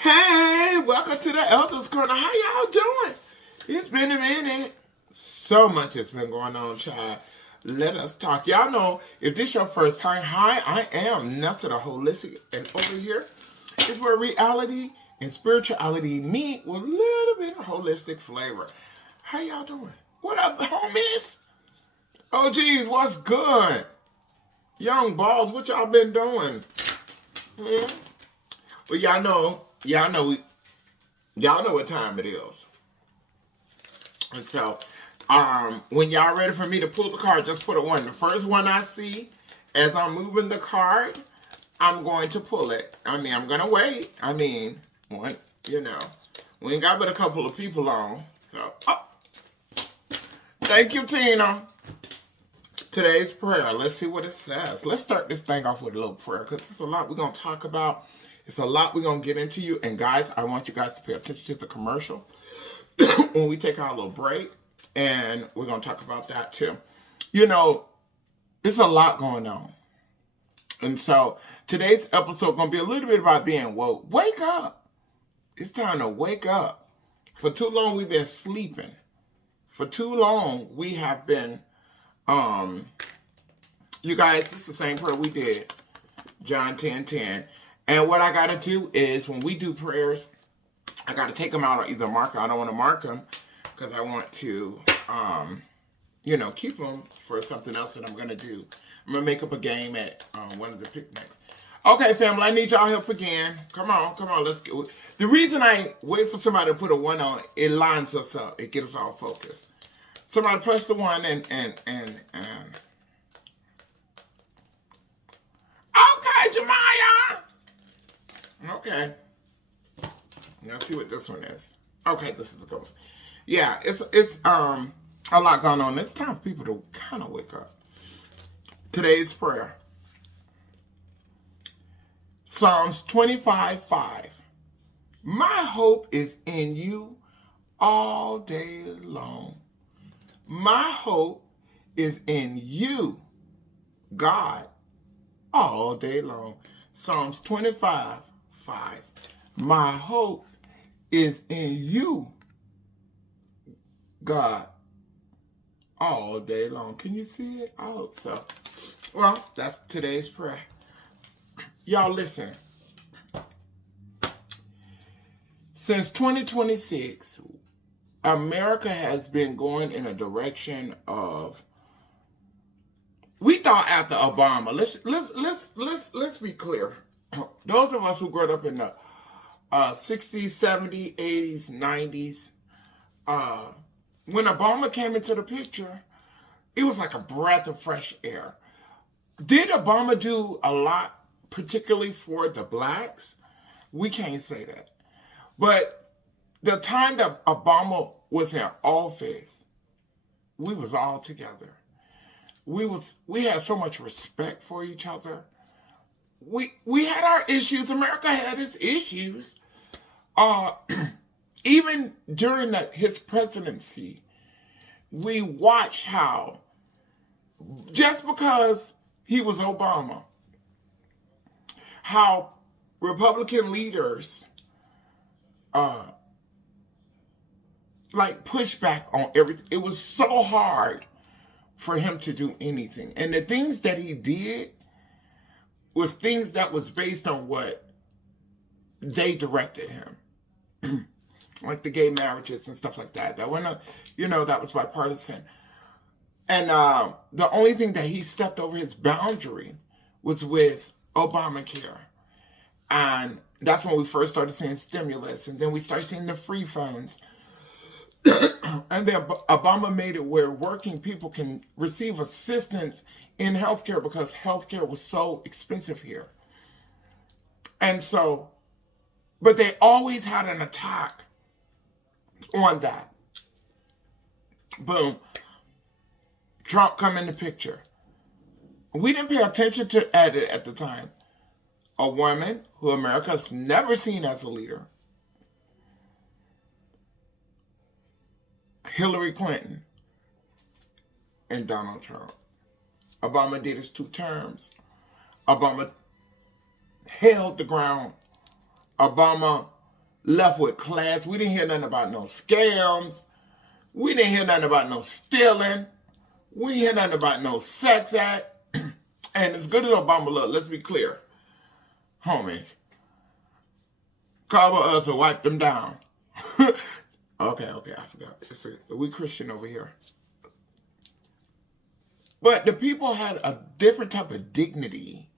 Hey, welcome to the Elders Corner. How y'all doing? It's been a minute. So much has been going on, child. Let us talk. Y'all know, if this your first time, hi, I am Nessa the Holistic, and over here is where reality and spirituality meet with a little bit of holistic flavor. How y'all doing? What up, homies? Oh, geez, what's good? Young balls, what y'all been doing? Well, y'all know what time it is. And so, when y'all ready for me to pull the card, just put a one. The first one I see, as I'm moving the card, I'm going to pull it. I'm going to wait. One, we ain't got but a couple of people on. So, thank you, Tina. Today's prayer. Let's see what it says. Let's start this thing off with a little prayer because it's a lot we're going to talk about. It's a lot we're going to get into you. And guys, I want you guys to pay attention to the commercial when we take our little break. And we're going to talk about that too. It's a lot going on. And so today's episode going to be a little bit about being woke. Wake up. It's time to wake up. For too long, we've been sleeping. For too long, we have been, you guys, this is the same prayer we did. John 10:10. And what I got to do is when we do prayers, I got to take them out or either mark them. I don't want to mark them because I want to, keep them for something else that I'm going to do. I'm going to make up a game at one of the picnics. Okay, family, I need y'all help again. Come on, let's go. The reason I wait for somebody to put a one on, it lines us up. It gets us all focused. Somebody press the one and okay, Jemiah. Okay. Let's see what this one is. Okay, this is a good one. Yeah, it's a lot going on. It's time for people to kind of wake up. Today's prayer. Psalms 25:5. My hope is in you all day long. My hope is in you, God, all day long. Psalms 25:5. My hope is in you, God, all day long. Can you see it? I hope so. Well, that's today's prayer. Y'all listen. Since 2026, America has been going in a direction of. We thought after Obama. Let's be clear. Those of us who grew up in the 60s, 70s, 80s, 90s, when Obama came into the picture, it was like a breath of fresh air. Did Obama do a lot, particularly for the blacks? We can't say that. But the time that Obama was in office, we was all together. We had so much respect for each other. We had our issues. America had its issues. Even during his presidency, we watched how, just because he was Obama, how Republican leaders pushed back on everything. It was so hard for him to do anything. And the things that he did was things that was based on what they directed him. Like the gay marriages and stuff like that. That wasn't, that was bipartisan. And the only thing that he stepped over his boundary was with Obamacare. And that's when we first started seeing stimulus. And then we started seeing the free funds. And then Obama made it where working people can receive assistance in healthcare because healthcare was so expensive here. And so, but they always had an attack on that. Boom. Trump come in the picture. We didn't pay attention to it at the time. A woman who America's never seen as a leader. Hillary Clinton and Donald Trump. Obama did his 2 terms. Obama held the ground. Obama left with class. We didn't hear nothing about no scams. We didn't hear nothing about no stealing. We didn't hear nothing about no sex act. And as good as Obama looked, let's be clear, homies, cover us or wipe them down. Okay, I forgot. We Christian over here. But the people had a different type of dignity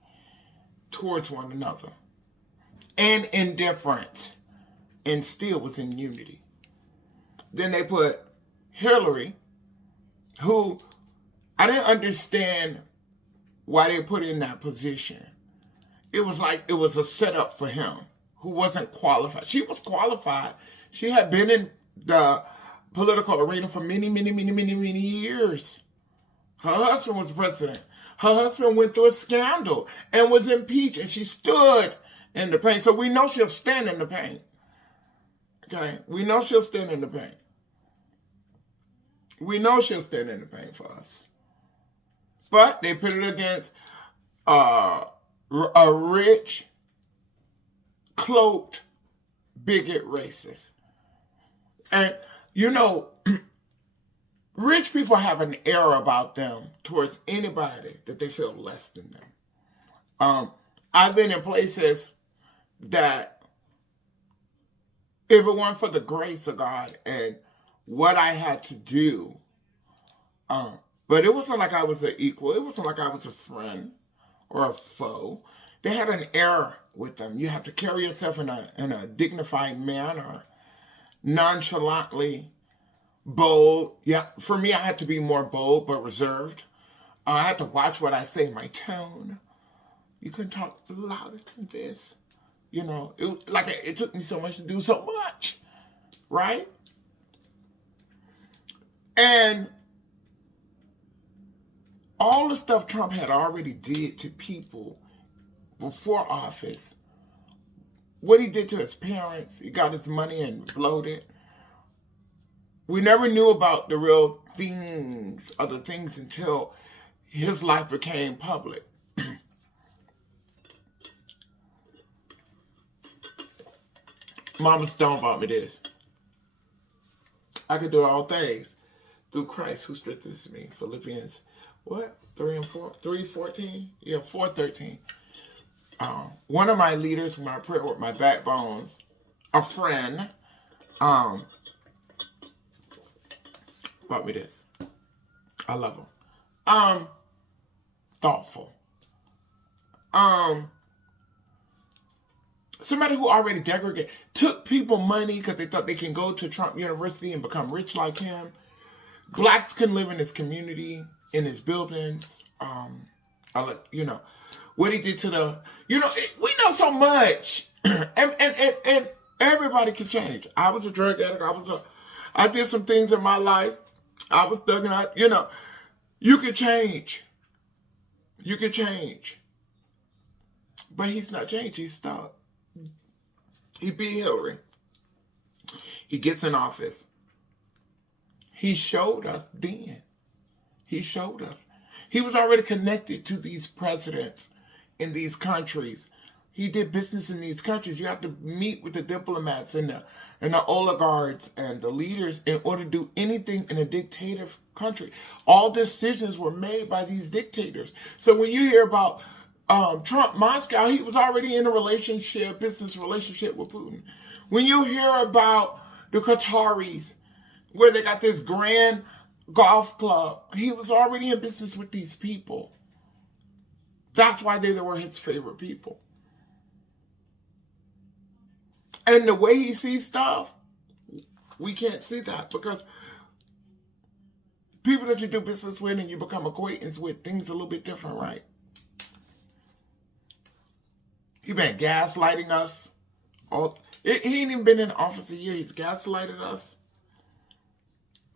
towards one another and indifference, and still was in unity. Then they put Hillary, who I didn't understand why they put in that position. It was like it was a setup for him, who wasn't qualified. She was qualified. She had been in the political arena for many, many, many, many, many years. Her husband was president. Her husband went through a scandal and was impeached, and she stood in the pain. So we know she'll stand in the pain. Okay? We know she'll stand in the pain. We know she'll stand in the pain for us. But they put it against a rich, cloaked, bigot racist. And, you know, rich people have an air about them towards anybody that they feel less than them. I've been in places that if it weren't for the grace of God and what I had to do, but it wasn't like I was an equal. It wasn't like I was a friend or a foe. They had an air with them. You have to carry yourself in a dignified manner, nonchalantly, bold. Yeah, for me, I had to be more bold but reserved. I had to watch what I say, my tone. You couldn't talk louder than this. You know, it took me so much to do so much, right? And all the stuff Trump had already did to people before office, what he did to his parents, he got his money and blowed it. We never knew about the real things, other things, until his life became public. Mama Stone bought me this. I can do all things through Christ who strengthens me. Philippians, what? 3:14? Yeah, 4:13. One of my leaders, my prayer with my backbones, a friend, bought me this. I love him. Thoughtful. Somebody who already degraded, took people money because they thought they can go to Trump University and become rich like him. Blacks can live in his community, in his buildings. You know, what he did to the, you know, we know so much. and everybody can change. I was a drug addict. I did some things in my life. I was thugging out, you know. You can change. You can change. But he's not changed. He's stuck. He beat Hillary. He gets in office. He showed us then. He showed us. He was already connected to these presidents in these countries. He did business in these countries. You have to meet with the diplomats and the oligarchs and the leaders in order to do anything in a dictator country. All decisions were made by these dictators. So when you hear about Trump, Moscow, he was already in a business relationship with Putin. When you hear about the Qataris, where they got this grand golf club, he was already in business with these people. That's why they were his favorite people. And the way he sees stuff, we can't see that because people that you do business with and you become acquaintance with, things are a little bit different, right? He been gaslighting us. He ain't even been in office a year. He's gaslighted us.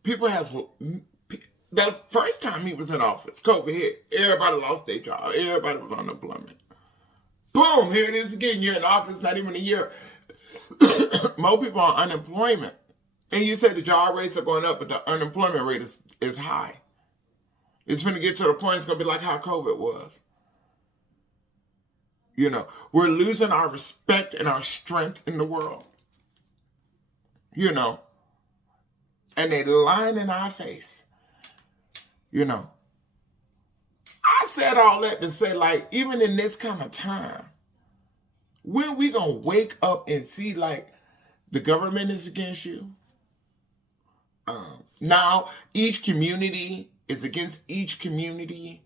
The first time he was in office, COVID hit. Everybody lost their job. Everybody was on unemployment. Boom, here it is again. You're in office, not even a year. More people on unemployment. And you said the job rates are going up, but the unemployment rate is high. It's going to get to the point it's going to be like how COVID was. You know, we're losing our respect and our strength in the world. you know, and they lying in our face, you know. I said all that to say, like, even in this kind of time, when we gonna wake up and see, like, the government is against you? Now, each community is against each community.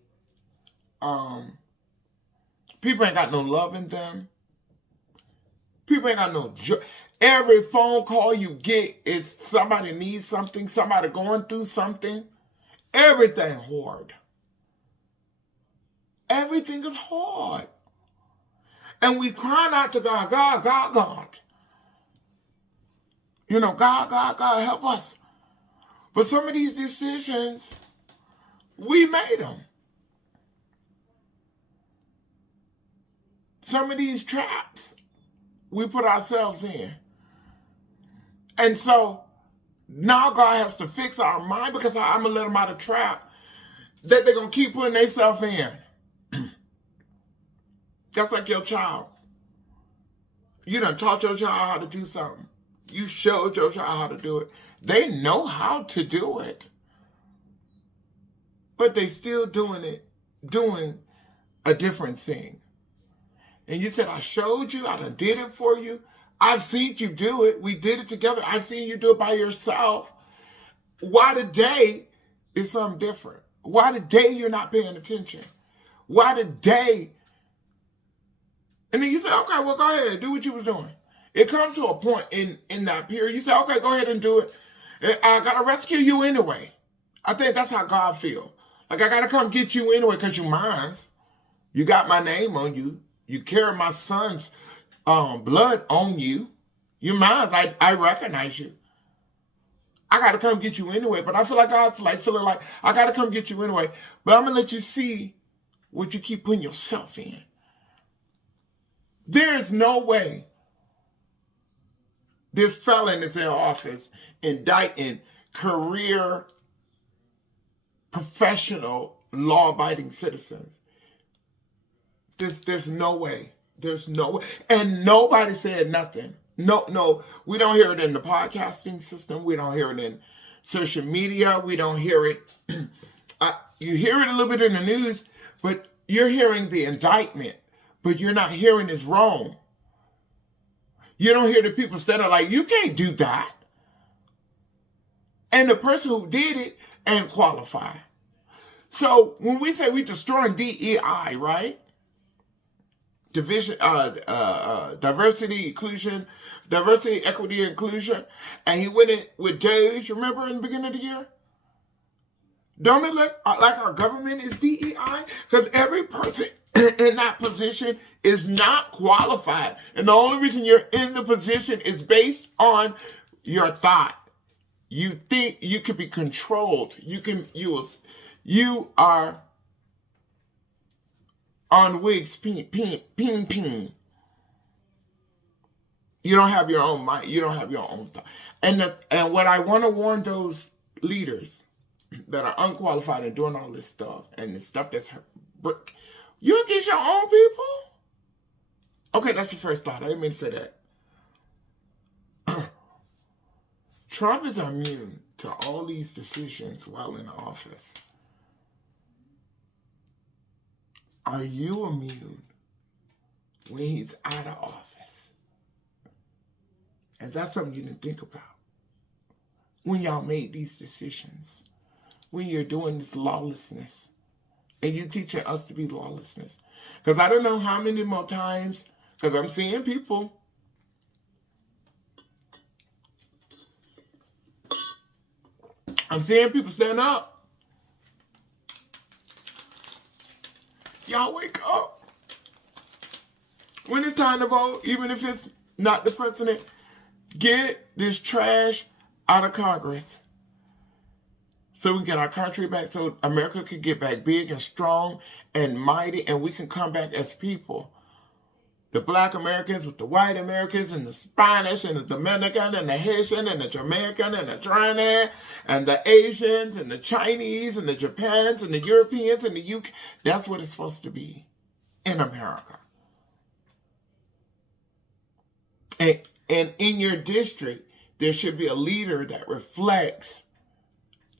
People ain't got no love in them. People ain't got no joy. Every phone call you get is somebody needs something, somebody going through something. Everything hard. Everything is hard. And we crying out to God, God, God, God. You know, God, God, God, help us. But some of these decisions, we made them. Some of these traps, we put ourselves in. And so, now God has to fix our mind, because I'm going to let them out of trap that they're going to keep putting themselves in. That's like your child. You done taught your child how to do something. You showed your child how to do it. They know how to do it. But they still doing a different thing. And you said, I showed you, I done did it for you. I've seen you do it. We did it together. I've seen you do it by yourself. Why today is something different? Why today you're not paying attention? Why today? And then you say, okay, well, go ahead, do what you was doing. It comes to a point in that period, you say, okay, go ahead and do it. I got to rescue you anyway. I think that's how God feels. Like, I got to come get you anyway because you mine. You got my name on you. You carry my son's blood on you. You mine. I recognize you. I got to come get you anyway. But I feel like God's like feeling like, I got to come get you anyway. But I'm going to let you see what you keep putting yourself in. There is no way this felon is in office indicting career, professional, law-abiding citizens. There's no way. There's no way. And nobody said nothing. No, we don't hear it in the podcasting system. We don't hear it in social media. We don't hear it. You hear it a little bit in the news, but you're hearing the indictment, but you're not hearing it's wrong. You don't hear the people standing like, you can't do that. And the person who did it ain't qualified. So when we say we destroying DEI, right? Diversity, equity, inclusion. And he went in with Dave, remember in the beginning of the year? Don't it look like our government is DEI? Because every person in that position is not qualified. And the only reason you're in the position is based on your thought. You think you can be controlled. You are on wigs, ping. You don't have your own mind. You don't have your own thought. And what I want to warn those leaders that are unqualified and doing all this stuff, and the stuff that's you get your own people? Okay, that's the first thought. I didn't mean to say that. Trump is immune to all these decisions while in office. Are you immune when he's out of office? And that's something you didn't think about when y'all made these decisions, when you're doing this lawlessness. And you teaching us to be lawlessness. Because I don't know how many more times, because I'm seeing people. I'm seeing people stand up. Y'all wake up. When it's time to vote, even if it's not the president, get this trash out of Congress. So we can get our country back, so America could get back big and strong and mighty, and we can come back as people. The black Americans with the white Americans and the Spanish and the Dominican and the Haitian and the Jamaican and the Trinidad and the Asians and the Chinese and the Japans and the Europeans and the UK. That's what it's supposed to be in America. And in your district, there should be a leader that reflects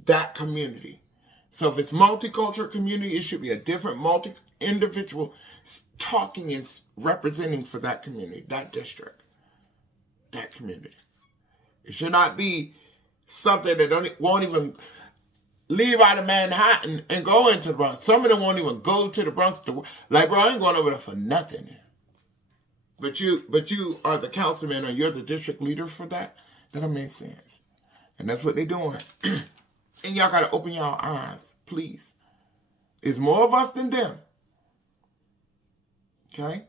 that community. So if it's multicultural community, it should be a different individual talking and representing for that community, that district, that community. It should not be something that won't even leave out of Manhattan and go into the Bronx. Some of them won't even go to the Bronx. Like, bro, I ain't going over there for nothing. But you are the councilman or you're the district leader for that. That don't make sense. And that's what they're doing. And y'all got to open y'all eyes, please. It's more of us than them. Okay?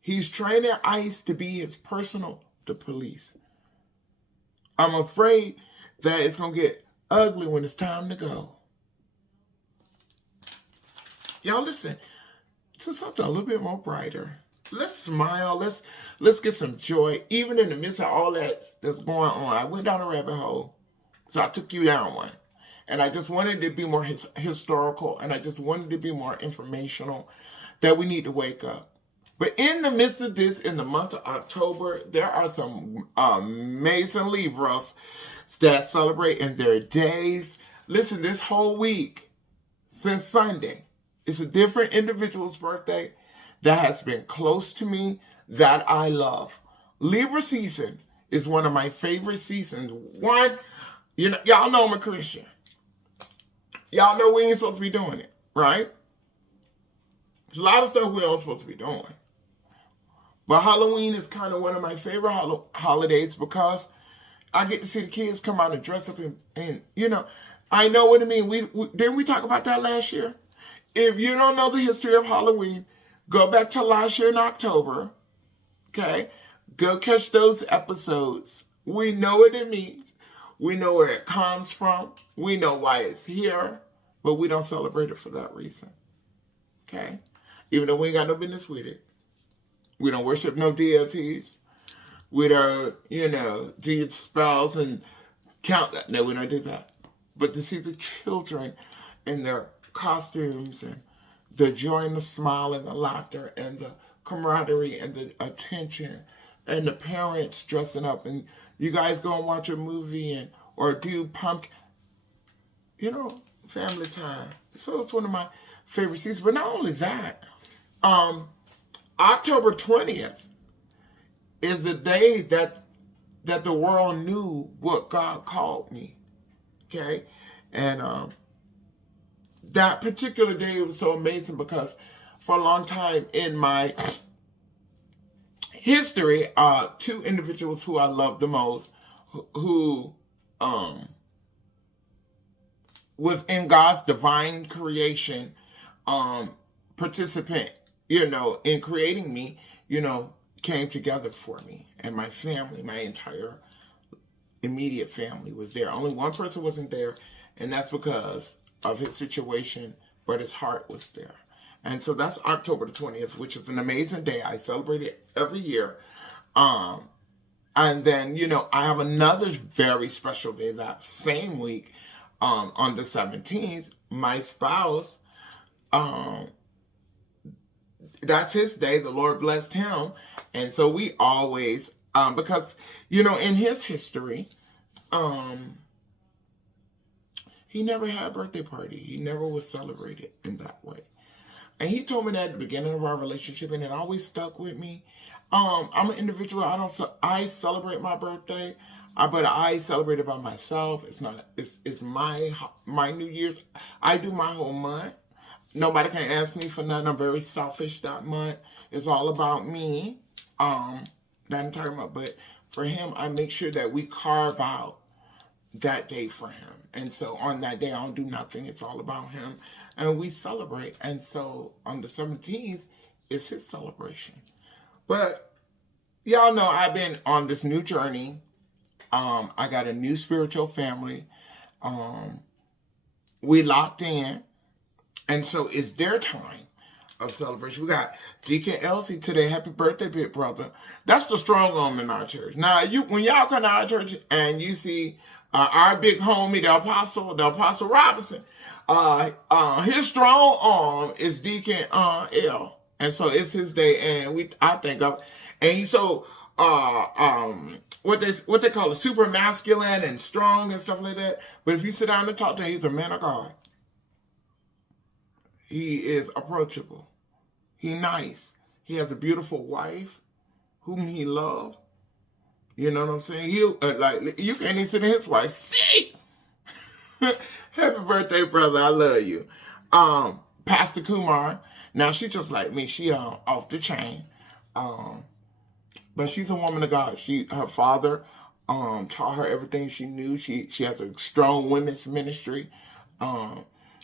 He's training ICE to be his personal police. I'm afraid that it's going to get ugly when it's time to go. Y'all listen to something a little bit more brighter. Let's smile. Let's get some joy. Even in the midst of all that's going on. I went down a rabbit hole. So I took you down one. And I just wanted to be more historical. And I just wanted to be more informational. That we need to wake up. But in the midst of this, in the month of October, there are some amazing Libras that celebrate in their days. Listen, this whole week, since Sunday, it's a different individual's birthday that has been close to me, that I love. Libra season is one of my favorite seasons. One, y'all know I'm a Christian. Y'all know we ain't supposed to be doing it, right? There's a lot of stuff we aren't supposed to be doing. But Halloween is kind of one of my favorite holidays because I get to see the kids come out and dress up and I know what I mean. Didn't we talk about that last year? If you don't know the history of Halloween, go back to last year in October, okay? Go catch those episodes. We know what it means. We know where it comes from. We know why it's here, but we don't celebrate it for that reason, okay? Even though we ain't got no business with it. We don't worship no deities. We don't, do spells and count that. No, we don't do that. But to see the children in their costumes and the joy and the smile and the laughter and the camaraderie and the attention and the parents dressing up and you guys go and watch a movie or do pumpkin, family time. So it's one of my favorite seasons. But not only that, October 20th is the day that the world knew what God called me. Okay? And that particular day was so amazing because for a long time in my history, two individuals who I love the most, who was in God's divine creation, participant, in creating me, came together for me. And my family, my entire immediate family was there. Only one person wasn't there, and that's because of his situation, but his heart was there. And so that's October the 20th, which is an amazing day. I celebrate it every year. And then, I have another very special day that same week, on the 17th, my spouse, that's his day. The Lord blessed him. And so we always, because, in his history, he never had a birthday party. He never was celebrated in that way. And he told me that at the beginning of our relationship, and it always stuck with me. I'm an individual. I celebrate my birthday, but I celebrate it by myself. It's my New Year's. I do my whole month. Nobody can ask me for nothing. I'm very selfish that month. It's all about me. That entire month. But for him, I make sure that we carve out that day for him. And so on that day, I don't do nothing. It's all about him. And we celebrate. And so on the 17th is his celebration. But y'all know I've been on this new journey. I got a new spiritual family. We locked in. And so it's their time of celebration. We got Deacon Elsie today. Happy birthday, big brother. That's the strong arm in our church. Now, when y'all come to our church and you see our big homie, the Apostle Robinson, his strong arm is Deacon L. And so it's his day, and I think of, and he's so what they call it, super masculine and strong and stuff like that. But if you sit down and talk to him, he's a man of God. He is approachable. He nice. He has a beautiful wife whom he loves. You know what I'm saying? He like you can't even sit in his wife. See, happy birthday, brother. I love you. Pastor Kumar. Now she just like me. She off the chain. But she's a woman of God. Her father taught her everything she knew. She has a strong women's ministry.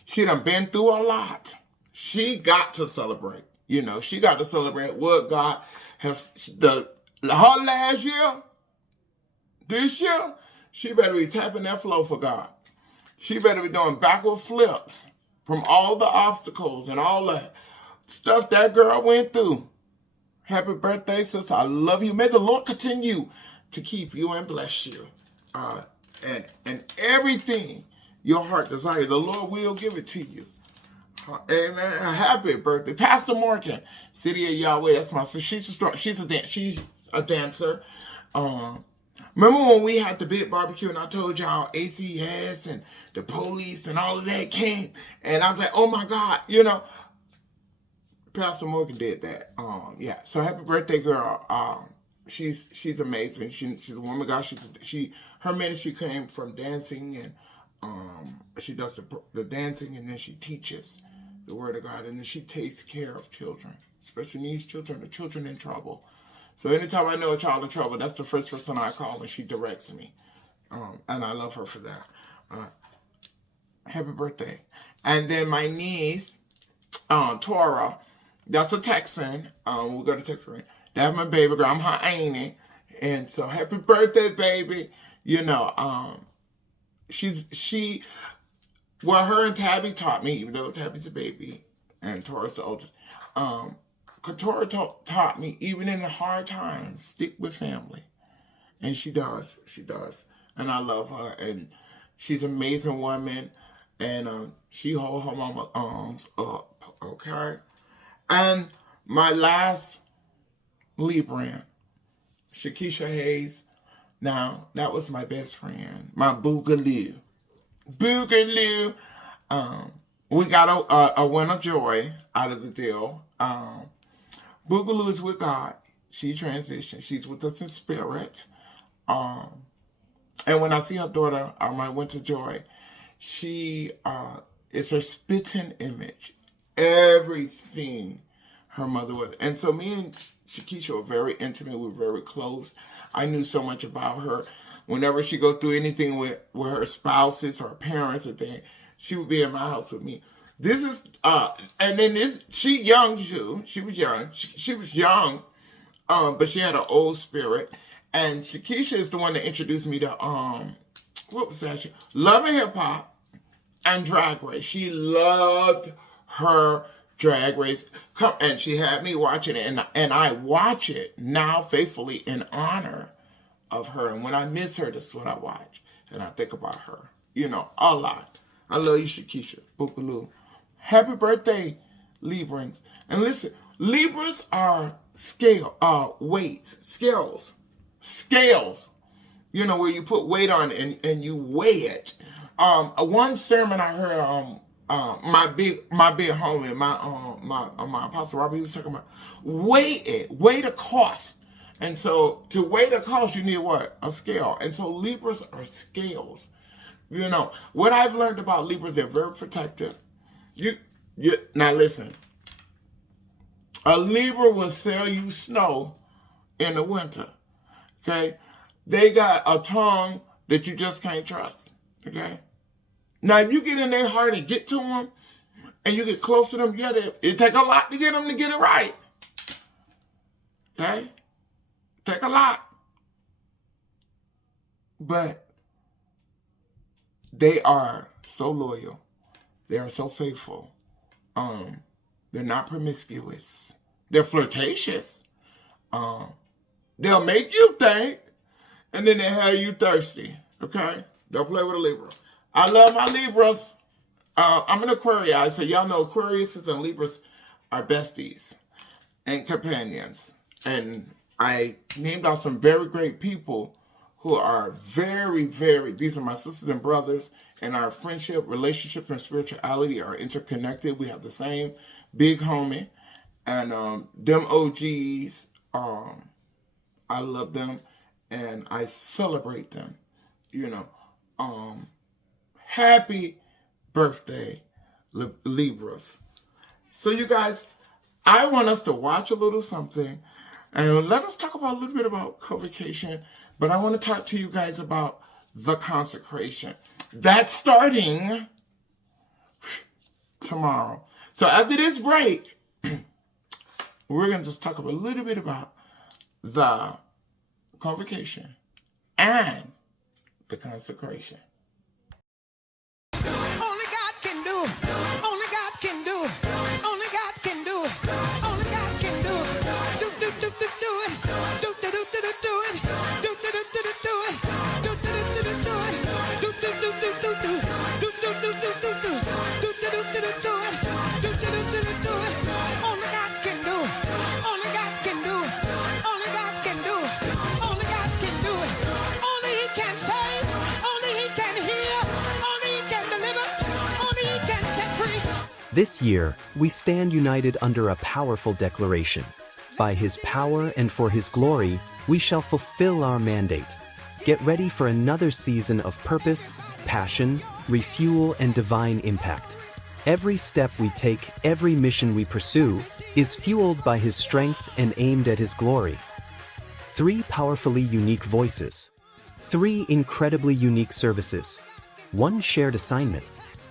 She done been through a lot. She got to celebrate. You know, she got to celebrate what God has her last year. This year, she better be tapping that flow for God. She better be doing backward flips from all the obstacles and all the stuff that girl went through. Happy birthday, sis. I love you. May the Lord continue to keep you and bless you. And everything your heart desires, the Lord will give it to you. Amen. Happy birthday. Pastor Morgan, City of Yahweh. That's my sister. She's a dancer. Remember when we had the big barbecue and I told y'all ACS and the police and all of that came? And I was like, oh my God, you know. Pastor Morgan did that. Yeah. So happy birthday, girl. She's amazing. She's a woman of God. Her ministry came from dancing, and she does the dancing, and then she teaches the word of God, and then she takes care of children, special needs children, the children in trouble. So anytime I know a child in trouble, that's the first person I call, and she directs me, and I love her for that. Happy birthday. And then my niece, Tora. That's a Texan. We go to Texas. That's my baby girl. I'm her auntie. And so happy birthday, baby. You know, her and Tabby taught me, even though Tabby's a baby and Tora's the oldest. Tora taught me, even in the hard times, stick with family. And she does. She does. And I love her. And she's an amazing woman. And she holds her mama's arms up. Okay? And my last Libra, Shakisha Hayes. Now, that was my best friend, my Boogaloo. Boogaloo. We got a win of joy out of the deal. Boogaloo is with God. She transitioned. She's with us in spirit. And when I see her daughter, my winter joy, she is her spitting image. Everything her mother was. And so me and Shakisha were very intimate. We were very close. I knew so much about her. Whenever she go through anything with her spouses or parents or thing, she would be in my house with me. This is, and then she young too. She was young. She was young, but she had an old spirit. And Shakisha is the one that introduced me to, what was that? Love and Hip Hop and Drag Race. She loved her Drag Race, and she had me watching it, and I watch it now faithfully in honor of her. And when I miss her, that's what I watch, and I think about her, you know, a lot. I love you, Shakisha. Boogaloo. Happy birthday, Librans. And listen, Libras are weights, scales. You know, where you put weight on and you weigh it. One sermon I heard, my big homie, my Apostle Robert, he was talking about weigh the cost. And so to weigh the cost, you need what? A scale. And so Libras are scales. You know, what I've learned about Libras, they're very protective. Now listen, a Libra will sell you snow in the winter. Okay? They got a tongue that you just can't trust. Okay? Now, if you get in their heart and get to them, and you get close to them, yeah, it take a lot to get them to get it right. Okay? Take a lot. But they are so loyal. They are so faithful. They're not promiscuous. They're flirtatious. They'll make you think, and then they have you thirsty. Okay? Don't play with a Libra. I love my Libras. I'm an Aquarius, so y'all know Aquariuses and Libras are besties and companions. And I named out some very great people who are these are my sisters and brothers, and our friendship, relationship, and spirituality are interconnected. We have the same big homie, and them OGs, I love them, and I celebrate them, you know. Happy birthday, Libras. So you guys, I want us to watch a little something, and let us talk about a little bit about convocation, but I want to talk to you guys about the consecration. That's starting tomorrow. So after this break, we're going to just talk a little bit about the convocation and the consecration. Only God can do. Only God can do. Only God can do. Only God can do. Do do do do do it. Do do do do do it. Do do do do do it. Do do do do do it. Do do do do do do. Do do do do do do. Do do do do do it. Do do do do do it. Only God can do. Only God can do. Only God can do. Only God can do it. Only He can save. Only He can heal. Only He can deliver. Only He can set free. This year, we stand united under a powerful declaration. By His power and for His glory, we shall fulfill our mandate. Get ready for another season of purpose, passion, refuel, and divine impact. Every step we take, every mission we pursue, is fueled by His strength and aimed at His glory. 3 powerfully unique voices. 3 incredibly unique services. 1 shared assignment.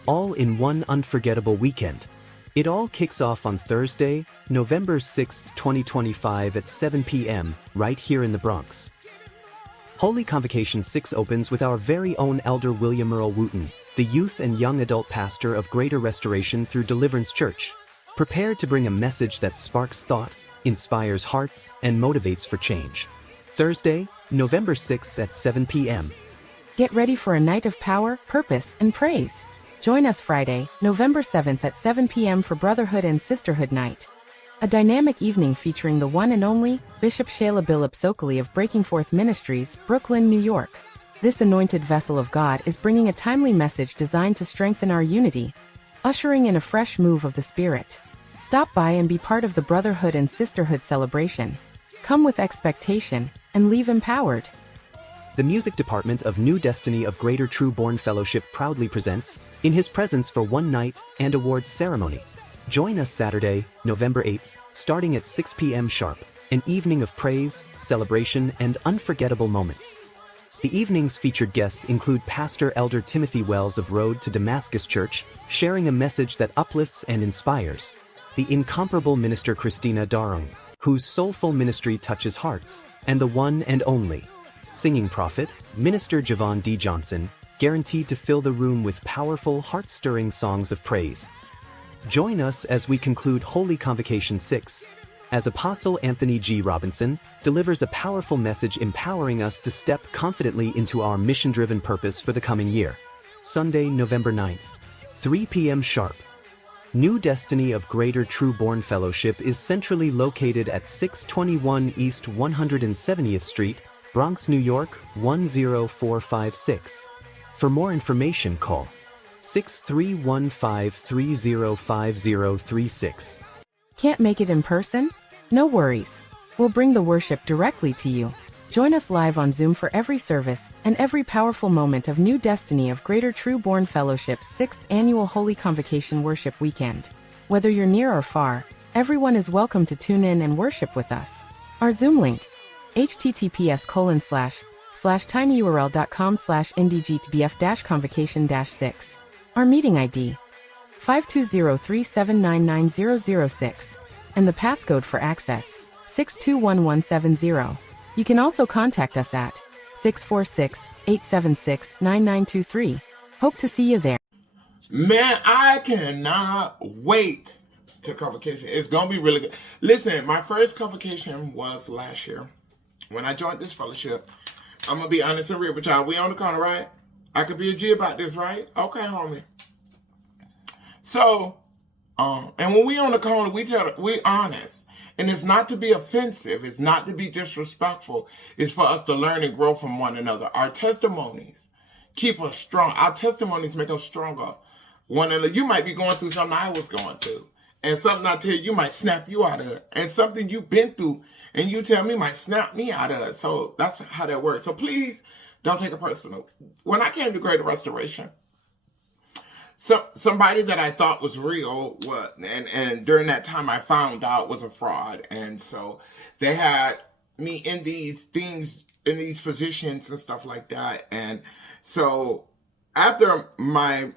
All in one unforgettable weekend. It all kicks off on Thursday, November 6th, 2025 at 7 p.m., right here in the Bronx. Holy Convocation 6 opens with our very own Elder William Earl Wooten, the youth and young adult pastor of Greater Restoration through Deliverance Church. Prepare to bring a message that sparks thought, inspires hearts, and motivates for change. Thursday, November 6th at 7 p.m. Get ready for a night of power, purpose, and praise. Join us Friday, November 7th at 7 p.m. for Brotherhood and Sisterhood Night. A dynamic evening featuring the one and only Bishop Shayla Billop Sokoli of Breaking Forth Ministries, Brooklyn, New York. This anointed vessel of God is bringing a timely message designed to strengthen our unity, ushering in a fresh move of the Spirit. Stop by and be part of the Brotherhood and Sisterhood celebration. Come with expectation and leave empowered. The music department of New Destiny of Greater True Born Fellowship proudly presents In His Presence for One Night and Awards Ceremony. Join us Saturday, November 8th, starting at 6 p.m. sharp, an evening of praise, celebration, and unforgettable moments. The evening's featured guests include Pastor Elder Timothy Wells of Road to Damascus Church, sharing a message that uplifts and inspires. The incomparable Minister Christina Darung, whose soulful ministry touches hearts, and the one and only singing prophet, Minister Javon D. Johnson, guaranteed to fill the room with powerful, heart-stirring songs of praise. Join us as we conclude Holy Convocation 6, as Apostle Anthony G. Robinson delivers a powerful message empowering us to step confidently into our mission-driven purpose for the coming year. Sunday, November 9th, 3 p.m. sharp. New Destiny of Greater True Born Fellowship is centrally located at 621 East 170th Street, Bronx, New York, 10456. For more information, call 6315305036. Can't make it in person? No worries. We'll bring the worship directly to you. Join us live on Zoom for every service and every powerful moment of New Destiny of Greater True Born Fellowship's 6th Annual Holy Convocation Worship Weekend. Whether you're near or far, everyone is welcome to tune in and worship with us. Our Zoom link, https://tinyurl.com/ndgtbf-convocation-6. Our meeting ID, 520-3799006. And the passcode for access, 621170. You can also contact us at 646-876-9923. Hope to see you there. Man, I cannot wait to convocation. It's going to be really good. Listen, my first convocation was last year. When I joined this fellowship, I'm going to be honest and real with y'all. We on the corner, right? I could be a G about this, right? Okay, homie. So, And when we on the corner, we honest. And it's not to be offensive. It's not to be disrespectful. It's for us to learn and grow from one another. Our testimonies keep us strong. Our testimonies make us stronger. One another. You might be going through something I was going through. And something I tell you might snap you out of it. And something you've been through and you tell me might snap me out of it. So that's how that works. So please don't take it personal. When I came to Greater Restoration, somebody that I thought was real, and during that time I found out was a fraud. And so they had me in these things, in these positions and stuff like that. And so after my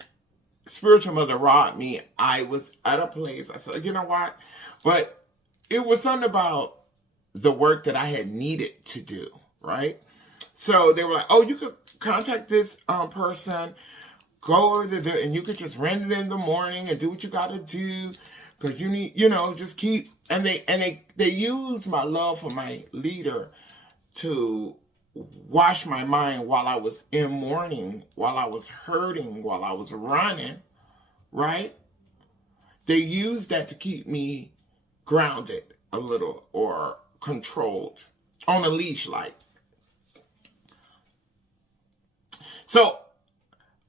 spiritual mother robbed me, I was at a place, I said, you know what? But it was something about the work that I had needed to do, right? So they were like, oh, you could contact this person, go over there, and you could just rent it in the morning and do what you got to do, because you need, just keep, and they use my love for my leader to wash my mind while I was in mourning, while I was hurting, while I was running, right? They used that to keep me grounded a little, or controlled, on a leash, like. So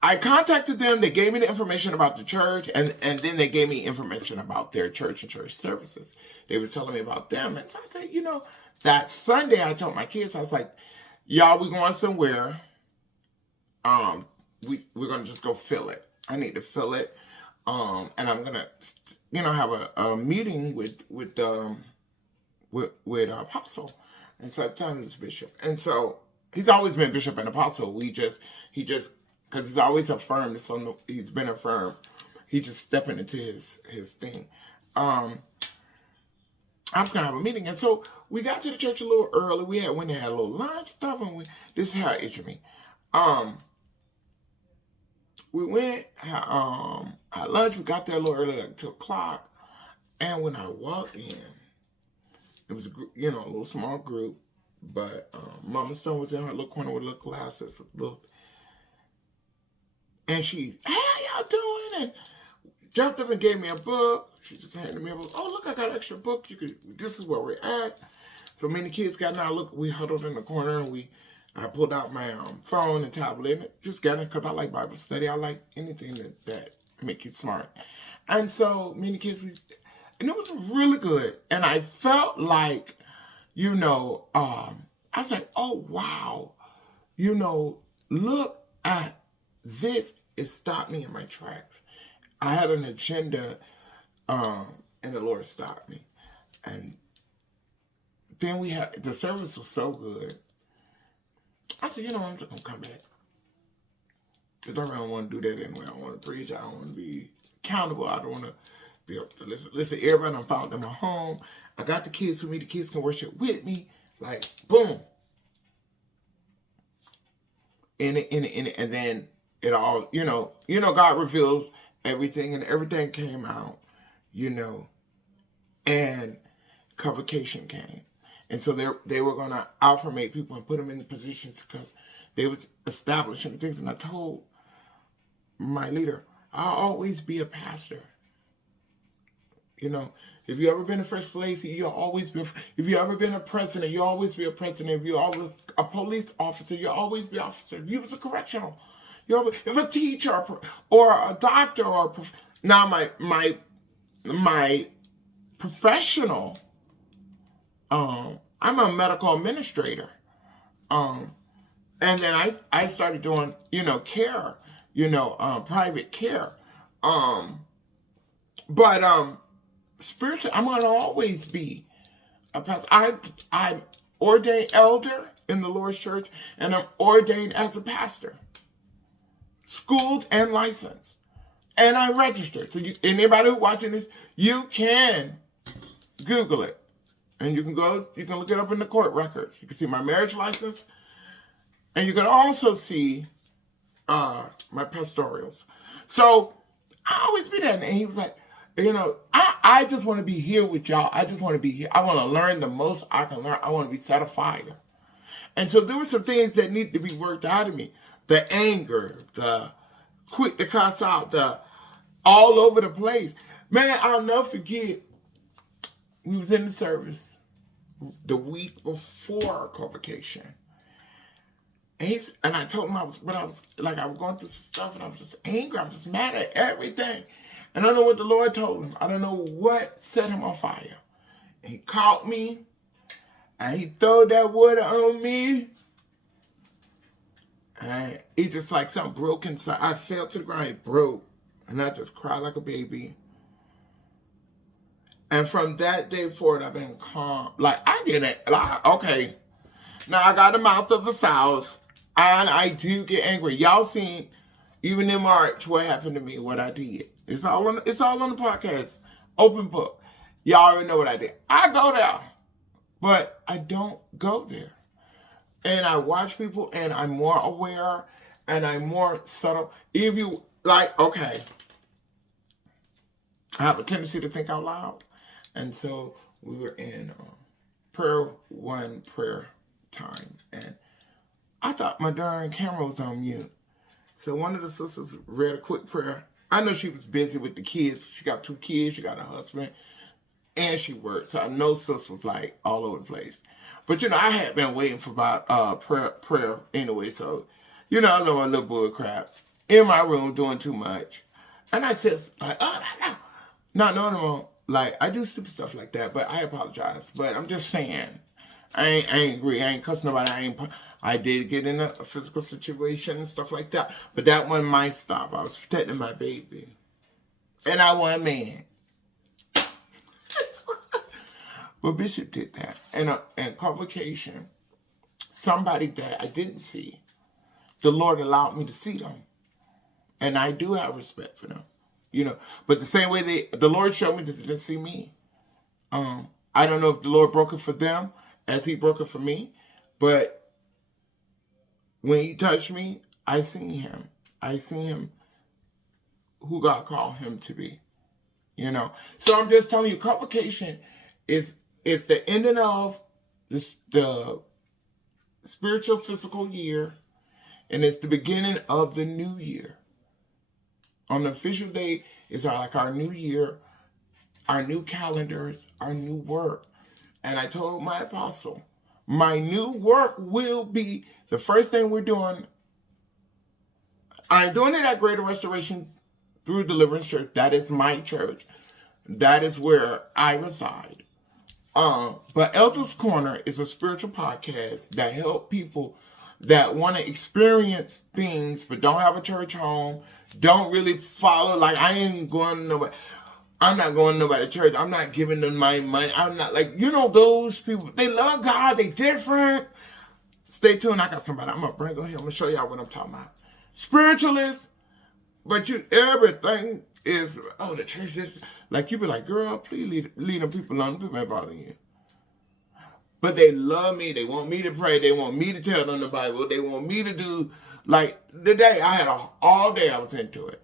I contacted them. They gave me the information about the church, and then they gave me information about their church and church services. They was telling me about them. And so I said, that Sunday I told my kids, I was like, y'all, we going somewhere. We're going to just go fill it. I need to fill it. And I'm going to, have a meeting with Apostle. And so I told him he was bishop. And so he's always been bishop and apostle. He just, because he's always affirmed. He's been affirmed. He's just stepping into his thing. I was gonna have a meeting, and so we got to the church a little early. We had went and had a little lunch stuff, and this is how it itched me. We went at lunch. We got there a little early, like 2:00, and when I walked in, it was a little small group, but Mama Stone was in her little corner with little glasses, and she, hey, how y'all doing? And jumped up and gave me a book. She just handed me a book. Oh, look, I got an extra book. This is where we're at. So many kids got now. Look, we huddled in the corner, and I pulled out my phone and tablet, and just got it because I like Bible study. I like anything that make you smart. And so many kids, and it was really good. And I felt like, I was like, oh, wow. Look at this. It stopped me in my tracks. I had an agenda, and the Lord stopped me. And then the service was so good. I said, I'm just going to come back. Because I don't want to do that anyway. I don't want to preach. I don't want to be accountable. I don't want to be able to listen. Everybody done found them a home. I got the kids with me. The kids can worship with me. Like, boom. And then it all, God reveals everything, and everything came out, and convocation came. And so they were going to affirmate people and put them in the positions because they was establishing things. And I told my leader, I'll always be a pastor. If you ever been a first lady, you'll always be. If you ever been a president, you'll always be a president. If you always a police officer, you'll always be an officer. If you was a correctional, if a teacher or a doctor now my professional, I'm a medical administrator, and then I started doing care, private care, but spiritually I'm gonna always be a pastor. I'm ordained elder in the Lord's church, and I'm ordained as a pastor, schooled and licensed, and I'm registered. So anybody who's watching this, you can Google it, and you can look it up in the court records. You can see my marriage license, and you can also see my pastorals. So I always be there, and he was like, I just want to be here with y'all. I just want to be here. I want to learn the most I can learn. I want to be set afire. And so there were some things that needed to be worked out of me. The anger, the quick to cuss out, the all over the place. Man, I'll never forget. We was in the service the week before our convocation. And I told him I was going through some stuff and I was just angry. I was just mad at everything. And I don't know what the Lord told him. I don't know what set him on fire. He caught me and he threw that water on me. And it just like something broke inside. I fell to the ground, it broke. And I just cried like a baby. And from that day forward, I've been calm. Like, I get it. Like, okay. Now, I got the mouth of the South. And I do get angry. Y'all seen, even in March, what happened to me, what I did. It's all on the podcast. Open book. Y'all already know what I did. I go there. But I don't go there. And I watch people, and I'm more aware, and I'm more subtle. If you, like, okay. I have a tendency to think out loud. And so we were in prayer time. And I thought my darn camera was on mute. So one of the sisters read a quick prayer. I know she was busy with the kids. She got 2 kids. She got a husband. And she worked. So I know sis was like all over the place. But, I had been waiting for my prayer anyway. So, I know a little bull crap. In my room doing too much. And I said, like, oh, no. Like, I do stupid stuff like that, but I apologize. But I'm just saying, I ain't angry. I ain't cussing nobody. I did get in a physical situation and stuff like that. But that wasn't my stop. I was protecting my baby. And I wasn't mad. But Bishop did that. And convocation, somebody that I didn't see, the Lord allowed me to see them. And I do have respect for them. But the same way the Lord showed me that they didn't see me. I don't know if the Lord broke it for them as he broke it for me. But when he touched me, I seen him. I seen him who God called him to be. So I'm just telling you, convocation is the ending of the spiritual physical year. And it's the beginning of the new year. On the official day is our new year, our new calendars, our new work. And I told my apostle, my new work will be the first thing we're doing. I'm doing it at Greater Restoration through Deliverance Church. That is my church. That is where I reside. But Elder's Corner is a spiritual podcast that help people that want to experience things but don't have a church home, don't really follow. Like, I ain't going nowhere. I'm not going to nobody's church. I'm not giving them my money. I'm not like, those people. They love God. They different. Stay tuned. I got somebody. I'm going to bring her here. I'm going to show y'all what I'm talking about. Spiritualist. But everything is, the church is. Like, you be like, girl, please leave them people alone. Them people ain't bothering you. But they love me. They want me to pray. They want me to tell them the Bible. They want me to do, like, the day I had all day I was into it.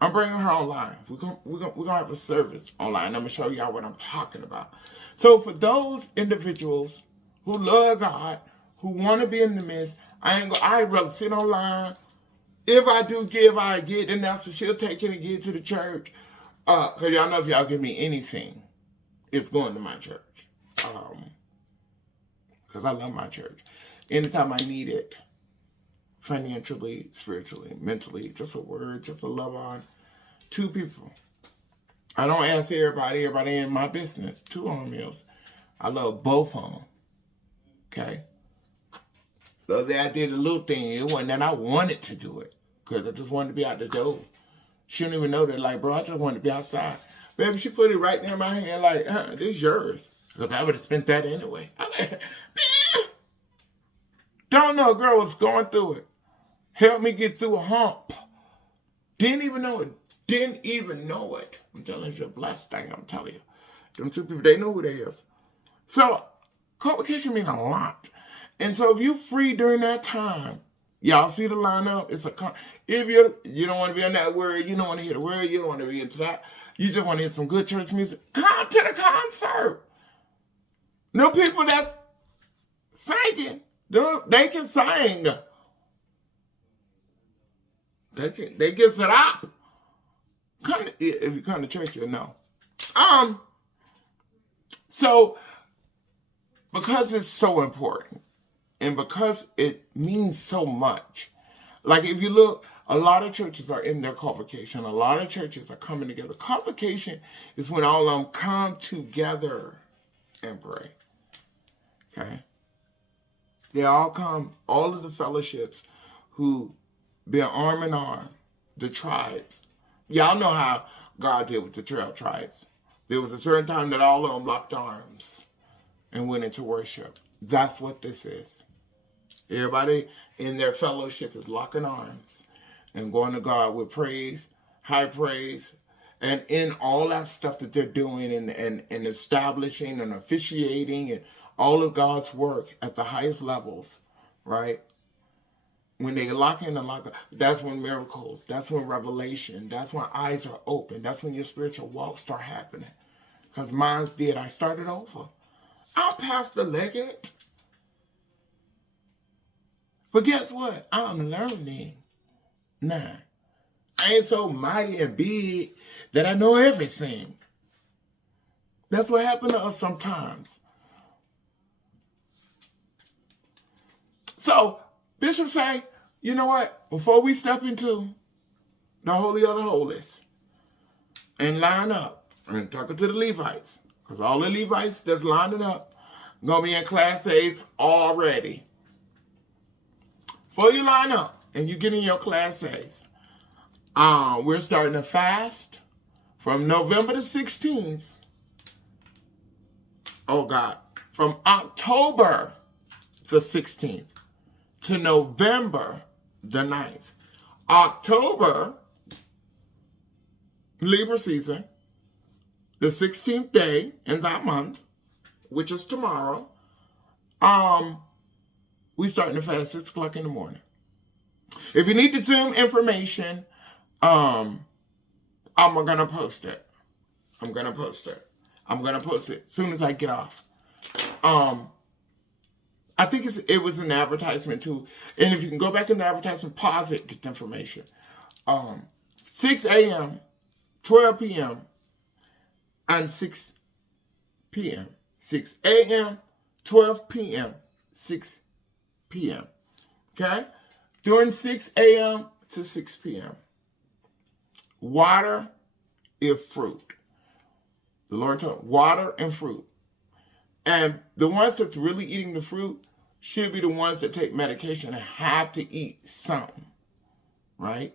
I'm bringing her online. We're gonna have a service online. I'm going to show y'all what I'm talking about. So for those individuals who love God, who want to be in the midst, I'd rather sit online. If I do give, I get, and that's what she'll take it and get to the church. Because y'all know if y'all give me anything, it's going to my church. Because I love my church. Anytime I need it, financially, spiritually, mentally, just a word, just a love on 2 people. I don't ask everybody in my business. 2 on meals. I love both of them. Okay? So that I did a little thing. It wasn't that I wanted to do it. Because I just wanted to be out the door. She didn't even know that. Like, bro, I just wanted to be outside. Baby, she put it right there in my hand like, this is yours. Because I would have spent that anyway. I was like, man. Don't know a girl was going through it. Helped me get through a hump. Didn't even know it. I'm telling you, it's a blessed thing, I'm telling you. Them 2 people, they know who they is. So, convocation means a lot. And so if you free during that time, y'all see the lineup? If you don't want to be on that word, you don't want to hear the word, you don't want to be into that, you just want to hear some good church music, come to the concert. No people that's singing, they can sing. They give it up. If you come to church, you'll know. So because it's so important and because it means so much, like if you look, a lot of churches are in their convocation. A lot of churches are coming together. Convocation is when all of them come together and pray. Okay? They all come, all of the fellowships who be arm in arm, the tribes. Y'all know how God did with the 12 tribes. There was a certain time that all of them locked arms and went into worship. That's what this is. Everybody in their fellowship is locking arms and going to God with praise, high praise, and in all that stuff that they're doing and establishing and officiating and all of God's work at the highest levels, right? When they lock in and lock, that's when miracles, that's when revelation, that's when eyes are open, that's when your spiritual walks start happening. Because mine's did. I started over. I'm Pastor Leggett. But guess what? I'm learning. Nah. I ain't so mighty and big that I know everything. That's what happened to us sometimes. So, Bishop say, you know what? Before we step into the Holy of the Holies and line up and talking to the Levites, because all the Levites that's lining up going to be in Class A's already. Before you line up and you get in your Class A's, we're starting a fast from November the 16th. Oh, God. From October the 16th to November the 9th. October, Libra season, the 16th day in that month, which is tomorrow, we starting to fast 6 o'clock in the morning. If you need the Zoom information, I'm going to post it. I'm going to post it as soon as I get off. I think it was an advertisement too. And if you can go back in the advertisement, pause it, get the information. 6 a.m., 12 p.m., and 6 p.m. 6 a.m., 12 p.m., 6 p.m. Okay? During 6 a.m. to 6 p.m. Water and fruit. The Lord told water and fruit. And the ones that's really eating the fruit should be the ones that take medication and have to eat something, right?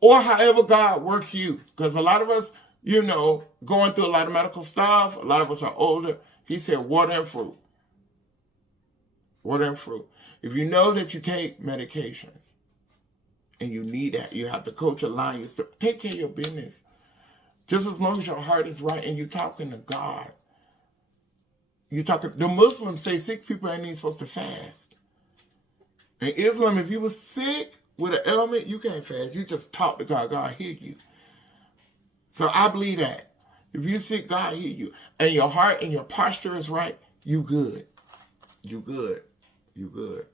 Or however God works you. Because a lot of us, going through a lot of medical stuff, a lot of us are older. He said water and fruit. Water and fruit. If you know that you take medications and you need that, you have to coach align yourself. Take care of your business. Just as long as your heart is right and you're talking to God. The Muslims say sick people ain't even supposed to fast. In Islam, if you was sick with an ailment, you can't fast. You just talk to God. God hear you. So I believe that. If you sick, God hear you. And your heart and your posture is right, you good. You good. You good.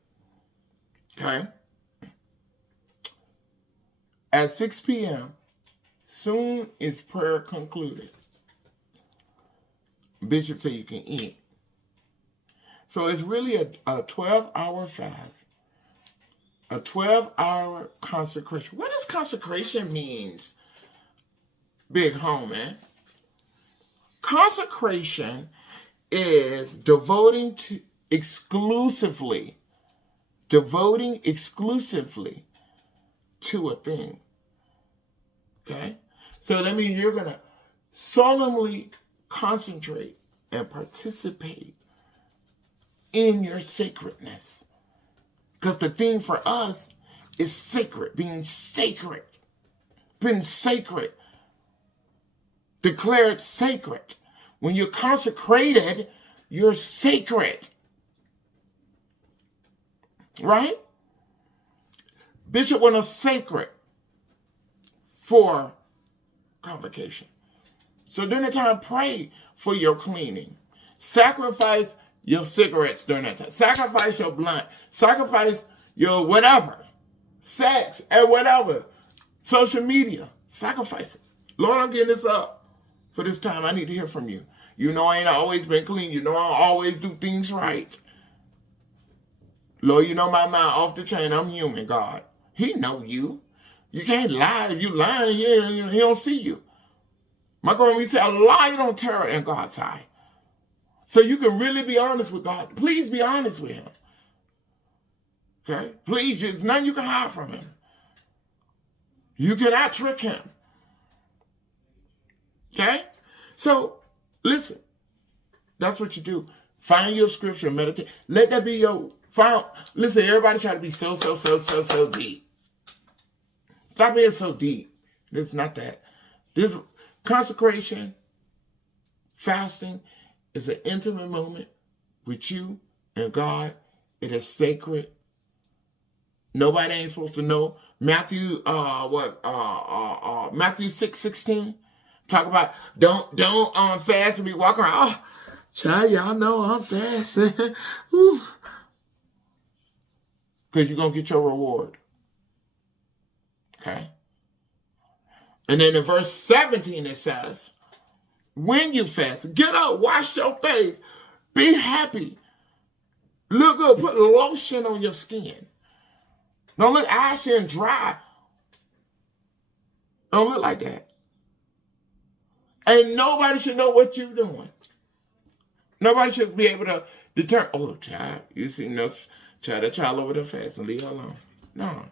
Okay? At 6 p.m., soon as prayer concluded, Bishop said you can eat. So it's really a 12-hour fast, a 12-hour consecration. What does consecration means? Big home, man. Consecration is devoting exclusively to a thing. Okay? So that means you're going to solemnly concentrate and participate in your sacredness. Because the thing for us is sacred, being sacred. Being sacred. Declared sacred. When you're consecrated, you're sacred. Right? Bishop went us sacred for convocation. So during the time, pray for your cleaning. Sacrifice your cigarettes during that time. Sacrifice your blunt. Sacrifice your whatever. Sex and whatever. Social media. Sacrifice it. Lord, I'm getting this up for this time. I need to hear from you. You know I ain't always been clean. You know I always do things right. Lord, you know my mind off the chain. I'm human, God. He know you. You can't lie. If you lying, he don't see you. My grandma said, a lie don't terror in God's eye. So you can really be honest with God. Please be honest with him. Okay? Please, there's nothing you can hide from him. You cannot trick him. Okay? So, listen. That's what you do. Find your scripture, meditate. Let that be your listen, everybody try to be so deep. Stop being so deep. It's not that. This consecration, fasting, is an intimate moment with you and God. It is sacred. Nobody ain't supposed to know. Matthew 6:16. Talk about don't fast and be walking around. Oh, child, y'all know I'm fasting. Because you're going to get your reward. Okay? And then in verse 17 it says, when you fast, get up, wash your face, be happy, look good, put lotion on your skin. Don't look ashy and dry. Don't look like that. And nobody should know what you're doing. Nobody should be able to determine, oh, child, you see no child, that child over there fast and leave her alone. No.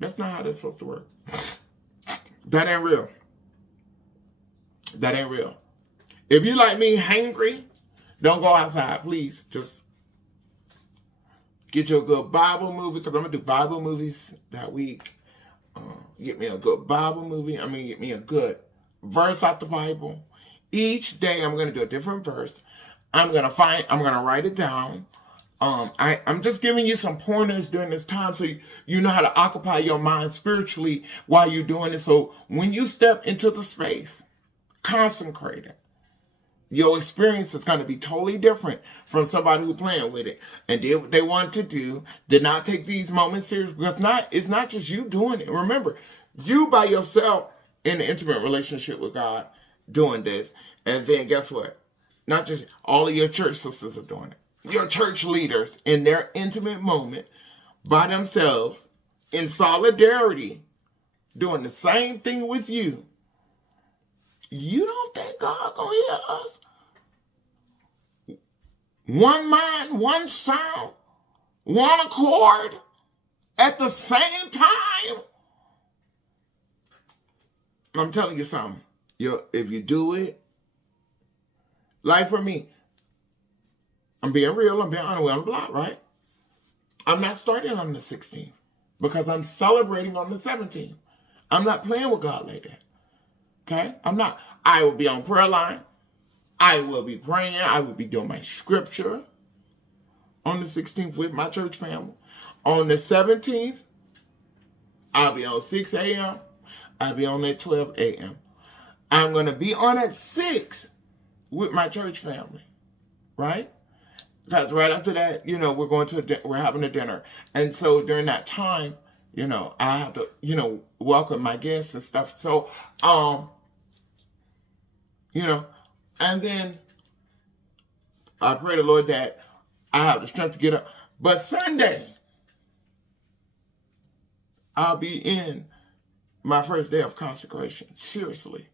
That's not how that's supposed to work. That ain't real. That ain't real. If you like me, hangry, don't go outside, please. Just get you a good Bible movie, because I'm going to do Bible movies that week. Get me a good Bible movie. Get me a good verse out the Bible. Each day I'm going to do a different verse. I'm going to write it down. I'm just giving you some pointers during this time so you know how to occupy your mind spiritually while you're doing it. So when you step into the space, consecrated, your experience is going to be totally different from somebody who playing with it and did what they wanted to do, did not take these moments serious, because it's not just you doing it. Remember, you by yourself in an intimate relationship with God doing this, and then guess what? Not just all of your church sisters are doing it. Your church leaders in their intimate moment by themselves in solidarity doing the same thing with you. You don't think God gonna hear us? One mind, one sound, one accord at the same time? I'm telling you something. If you do it, like for me, I'm being real, I'm being honest, I'm blocked, right? I'm not starting on the 16th because I'm celebrating on the 17th. I'm not playing with God like that. Okay? I'm not. I will be on prayer line. I will be praying. I will be doing my scripture on the 16th with my church family. On the 17th, I'll be on 6 a.m. I'll be on at 12 a.m. I'm going to be on at 6 with my church family. Right? Because right after that, we're having a dinner. And so during that time, I have to, welcome my guests and stuff. So, and then I pray the Lord that I have the strength to get up. But Sunday, I'll be in my first day of consecration. Seriously.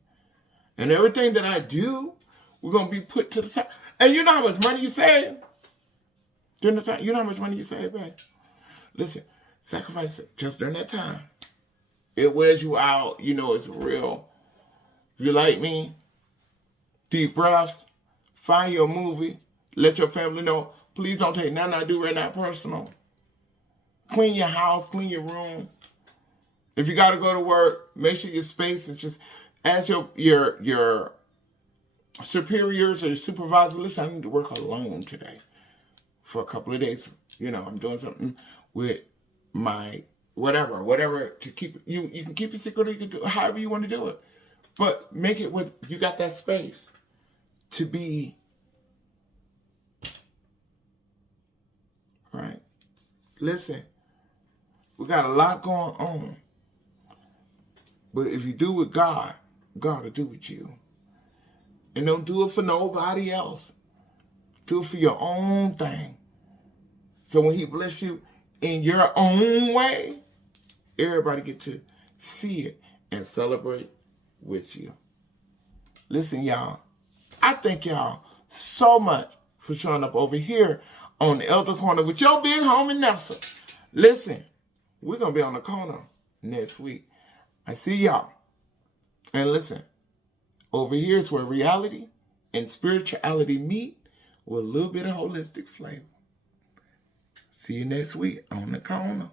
And everything that I do, we're going to be put to the side. And you know how much money you save? During the time, you know how much money you save, babe? Listen, sacrifice it just during that time. It wears you out. It's real. If you like me, deep breaths, find your movie, let your family know. Please don't take nothing I do right now personal. Clean your house, clean your room. If you got to go to work, make sure your space is just, ask your superiors or your supervisor, listen, I need to work alone today for a couple of days. I'm doing something with my whatever to keep you can keep it secret, you can do however you want to do it. But make it with you got that space to be right. Listen, we got a lot going on. But if you do with God, God will do with you. And don't do it for nobody else. Do it for your own thing. So when he bless you in your own way, everybody get to see it and celebrate with you. Listen, y'all, I thank y'all so much for showing up over here on the Elder Corner with your big homie Nelson. Listen, we're going to be on the corner next week. I see y'all. And listen, over here is where reality and spirituality meet with a little bit of holistic flavor. See you next week on the corner.